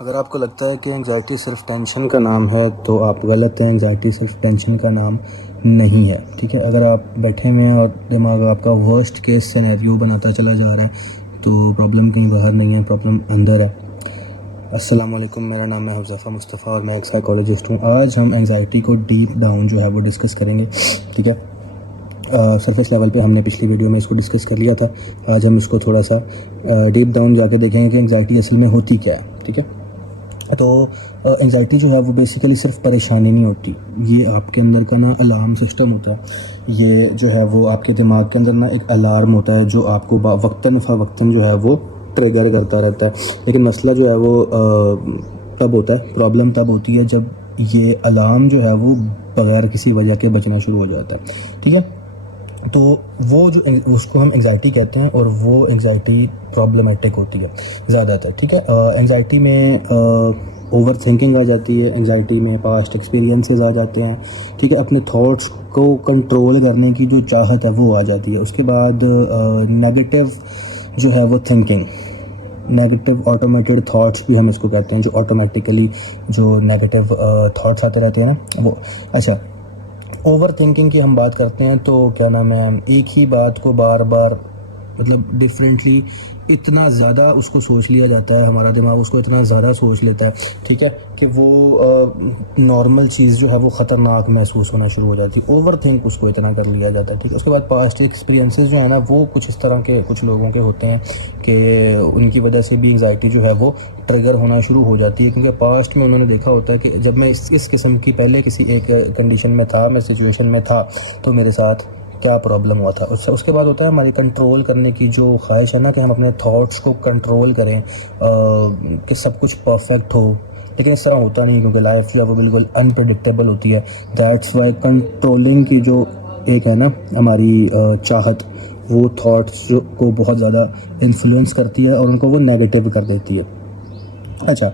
अगर आपको लगता है कि एंग्ज़ायटी सिर्फ टेंशन का नाम है तो आप गलत हैं। एंग्ज़ायटी सिर्फ टेंशन का नाम नहीं है, ठीक है। अगर आप बैठे हुए हैं और दिमाग आपका वर्स्ट केस सिनेरियो बनाता चला जा रहा है तो प्रॉब्लम कहीं बाहर नहीं है, प्रॉब्लम अंदर है। अस्सलाम वालेकुम, मेरा नाम है हुज़ैफ़ा मुस्तफ़ा और मैं एक साइकोलॉजिस्ट हूँ। आज हम एंग्ज़ायटी को डीप डाउन जो है वो डिस्कस करेंगे, ठीक है। सरफेस लेवल पे हमने पिछली वीडियो में इसको डिस्कस कर लिया था। आज हम इसको थोड़ा सा डीप डाउन जाके देखेंगे कि एंग्ज़ायटी असल में होती क्या है, ठीक है। तो एंग्ज़ायटी जो है वो बेसिकली सिर्फ परेशानी नहीं होती, ये आपके अंदर का ना अलार्म सिस्टम होता है। ये जो है वो आपके दिमाग के अंदर ना एक अलार्म होता है जो आपको वक्तन फ़वक्तन जो है वो ट्रिगर करता रहता है। लेकिन मसला जो है वो तब होता है, प्रॉब्लम तब होती है जब ये अलार्म जो है वो बग़ैर किसी वजह के बजना शुरू हो जाता है, ठीक है। तो वो जो उसको हम एंग्ज़ायटी कहते हैं और वो एंग्ज़ायटी प्रॉब्लमेटिक होती है ज़्यादातर, ठीक है। एंग्ज़ायटी में ओवर थिंकिंग आ जाती है, एंग्ज़ायटी में पास्ट एक्सपीरियंसेस आ जाते हैं, ठीक है। अपने थॉट्स को कंट्रोल करने की जो चाहत है वो आ जाती है। उसके बाद नेगेटिव जो है वो थिंकिंग, नेगेटिव ऑटोमेटेड थॉट्स भी हम इसको कहते हैं, जो ऑटोमेटिकली जो नेगेटिव थॉट्स आते रहते हैं ना वो। अच्छा, ओवर थिंकिंग की हम बात करते हैं तो क्या नाम है, एक ही बात को बार बार मतलब डिफरेंटली इतना ज़्यादा उसको सोच लिया जाता है, हमारा दिमाग उसको इतना ज़्यादा सोच लेता है, ठीक है, कि वो नॉर्मल चीज़ जो है वो ख़तरनाक महसूस होना शुरू हो जाती है। ओवर थिंक उसको इतना कर लिया जाता है, ठीक है। उसके बाद पास्ट एक्सपीरियंसेस जो है ना वो कुछ इस तरह के कुछ लोगों के होते हैं कि उनकी वजह से भी एंग्ज़ायटी जो है वो ट्रिगर होना शुरू हो जाती है, क्योंकि पास्ट में उन्होंने देखा होता है कि जब मैं इस किस्म की पहले किसी एक कंडीशन में था, मैं सिचुएशन में था, तो मेरे साथ क्या प्रॉब्लम हुआ था। उसके बाद होता है हमारी कंट्रोल करने की जो ख्वाहिश है ना, कि हम अपने थॉट्स को कंट्रोल करें, कि सब कुछ परफेक्ट हो। लेकिन इस तरह होता नहीं, क्योंकि लाइफ जो है वो बिल्कुल अनप्रेडिक्टेबल होती है। दैट्स वाई कंट्रोलिंग की जो एक है ना हमारी चाहत, वो थॉट्स जो को बहुत ज़्यादा इन्फ्लुएंस करती है और उनको वो नेगेटिव कर देती है। अच्छा,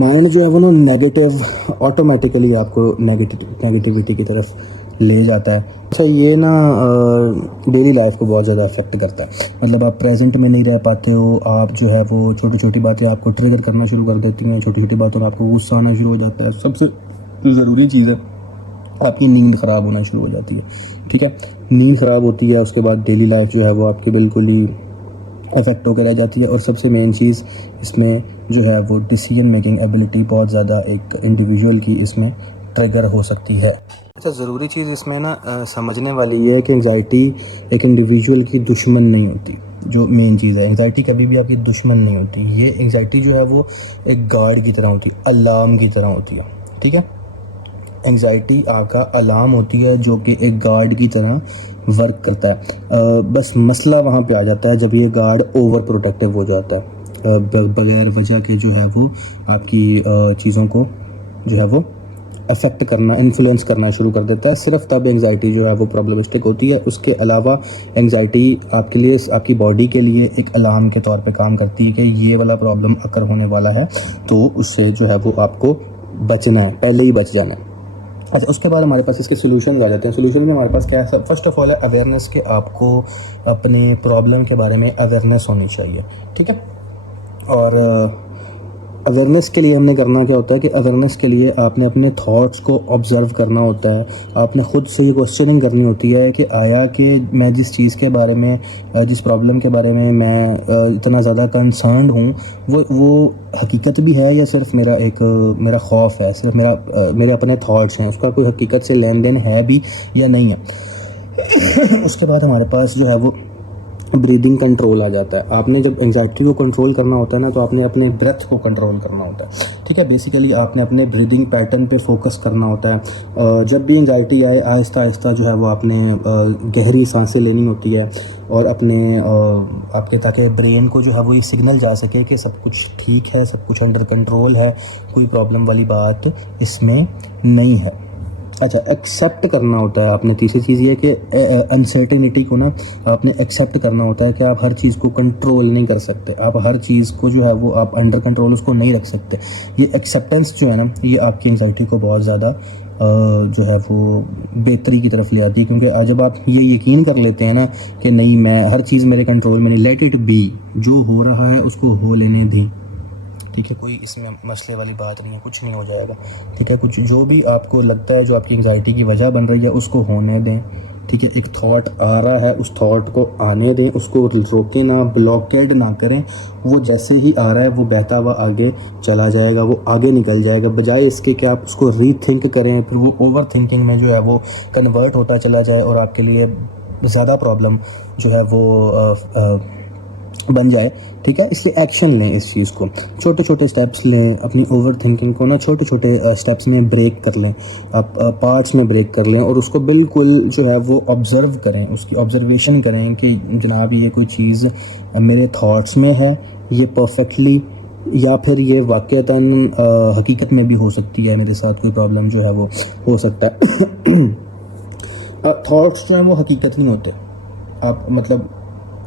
माइंड जो है वो ना नेगेटिव ऑटोमेटिकली आपको नेगेटिविटी की तरफ ले जाता है। अच्छा, ये ना डेली लाइफ को बहुत ज़्यादा अफेक्ट करता है। मतलब आप प्रेजेंट में नहीं रह पाते हो, आप जो है वो छोटी छोटी बातें आपको ट्रिगर करना शुरू कर देती हैं, छोटी छोटी बातों में आपको गुस्सा आना शुरू हो जाता है। सबसे ज़रूरी चीज़ है, आपकी नींद ख़राब होना शुरू हो जाती है, ठीक है। नींद ख़राब होती है, उसके बाद डेली लाइफ जो है वो आपकी बिल्कुल ही अफेक्ट होकर रह जाती है। और सबसे मेन चीज़ इसमें जो है वो डिसीजन मेकिंग एबिलिटी बहुत ज़्यादा एक इंडिविजुअल की इसमें ट्रिगर हो सकती है। अच्छा, ज़रूरी चीज़ इसमें ना समझने वाली ये है कि एंग्ज़ायटी एक इंडिविजुअल की दुश्मन नहीं होती। जो मेन चीज़ है, एंग्ज़ायटी कभी भी आपकी दुश्मन नहीं होती। ये एंग्ज़ायटी जो है वो एक गार्ड की तरह होती है, अलार्म की तरह होती है, ठीक है। एंग्ज़ायटी आपका अलार्म होती है जो कि एक गार्ड की तरह वर्क करता है। बस मसला वहाँ पे आ जाता है जब ये गार्ड ओवर प्रोटेक्टिव हो जाता है, बगैर वजह के जो है वो आपकी चीज़ों को जो है वो अफेक्ट करना, इन्फ्लुएंस करना शुरू कर देता है। सिर्फ तब एंग्ज़ायटी जो है वो प्रॉब्लमिस्टिक होती है। उसके अलावा एंग्ज़ायटी आपके लिए, आपकी बॉडी के लिए एक अलार्म के तौर पे काम करती है कि ये वाला प्रॉब्लम अकर होने वाला है, तो उससे जो है वो आपको बचना है, पहले ही बच जाना है। अच्छा, उसके बाद हमारे पास इसके सोल्यूशन आ जाते हैं। सोल्यूशन में हमारे पास क्या है, फर्स्ट ऑफ ऑल है अवेयरनेस, कि आपको अपने प्रॉब्लम के बारे में अवेयरनेस होनी चाहिए, ठीक है। और अवेयरनेस के लिए हमने करना क्या होता है कि अवेयरनेस के लिए आपने अपने थॉट्स को ऑब्ज़र्व करना होता है। आपने ख़ुद से ये क्वेश्चनिंग करनी होती है कि आया कि मैं जिस चीज़ के बारे में, जिस प्रॉब्लम के बारे में मैं इतना ज़्यादा कंसर्न्ड हूँ, वो हकीकत भी है या सिर्फ मेरा एक मेरा खौफ है, सिर्फ मेरे अपने थॉट्स हैं, उसका कोई हकीकत से लेन देन है भी या नहीं है। उसके बाद हमारे पास जो है वो ब्रीदिंग कंट्रोल आ जाता है। आपने जब एंग्ज़ायटी को कंट्रोल करना होता है ना, तो आपने अपने ब्रेथ को कंट्रोल करना होता है, ठीक है। बेसिकली आपने अपने ब्रीदिंग पैटर्न पे फोकस करना होता है। जब भी एंग्ज़ायटी आए, आहिस्ता आहिस्ता जो है वो आपने गहरी सांसें लेनी होती है और अपने आपके, ताकि ब्रेन को जो है वो ये सिग्नल जा सके कि सब कुछ ठीक है, सब कुछ अंडर कंट्रोल है, कोई प्रॉब्लम वाली बात इसमें नहीं है। अच्छा, एक्सेप्ट करना होता है आपने। तीसरी चीज़ ये कि अनसर्टेनिटी को ना आपने एक्सेप्ट करना होता है कि आप हर चीज़ को कंट्रोल नहीं कर सकते, आप हर चीज़ को जो है वो आप अंडर कंट्रोल उसको नहीं रख सकते। ये एक्सेप्टेंस जो है ना, ये आपकी एंग्ज़ायटी को बहुत ज़्यादा जो है वो बेहतरी की तरफ ले आती है, क्योंकि जब आप ये यकीन कर लेते हैं ना कि नहीं, मैं हर चीज़ मेरे कंट्रोल में नहीं, लेट इट बी, जो हो रहा है उसको हो लेने दें, ठीक है, कोई इसमें मसले वाली बात नहीं है, कुछ नहीं हो जाएगा। ठीक है, कुछ जो भी आपको लगता है जो आपकी एंग्जाइटी की वजह बन रही है उसको होने दें। ठीक है, एक थॉट आ रहा है, उस थॉट को आने दें, उसको रोकें ना, ब्लॉकेड ना करें। वो जैसे ही आ रहा है वो बहता हुआ आगे चला जाएगा, वो आगे निकल जाएगा, बजाय इसके कि आप उसको रीथिंक करें, फिर वो ओवर थिंकिंग में जो है वो कन्वर्ट होता चला जाए और आपके लिए ज़्यादा प्रॉब्लम जो है वो बन जाए। ठीक है, इसलिए एक्शन लें, इस चीज़ को छोटे छोटे स्टेप्स लें, अपनी ओवर थिंकिंग को ना छोटे छोटे स्टेप्स में ब्रेक कर लें, आप पार्ट्स में ब्रेक कर लें और उसको बिल्कुल जो है वो ऑब्ज़र्व करें, उसकी ऑब्ज़र्वेशन करें कि जनाब ये कोई चीज़ मेरे थॉट्स में है, ये परफेक्टली, या फिर ये वाक़तन हकीकत में भी हो सकती है, मेरे साथ कोई प्रॉब्लम जो है वो हो सकता है। थॉट्स जो हैं वो हकीकत नहीं होते। आप मतलब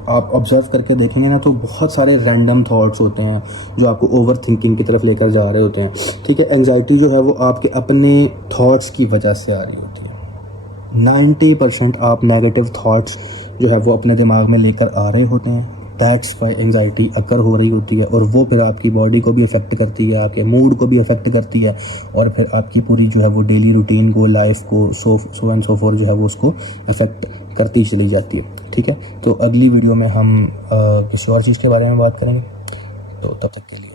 आप ऑब्ज़र्व करके देखेंगे ना तो बहुत सारे रैंडम थॉट्स होते हैं जो आपको ओवर थिंकिंग की तरफ लेकर जा रहे होते हैं। ठीक है, एंग्जाइटी जो है वो आपके अपने थॉट्स की वजह से आ रही होती है। 90% आप नेगेटिव थॉट्स जो है वो अपने दिमाग में लेकर आ रहे होते हैं, दैट्स वाई एंग्जाइटी अकर हो रही होती है, और वो फिर आपकी बॉडी को भी अफेक्ट करती है, आपके मूड को भी अफेक्ट करती है, और फिर आपकी पूरी जो है वो डेली रूटीन को, लाइफ को, सो एंड सो फोर्थ जो है वो उसको अफेक्ट करती चली जाती है। ठीक है, तो अगली वीडियो में हम किसी और चीज़ के बारे में बात करेंगे, तो तब तक के लिए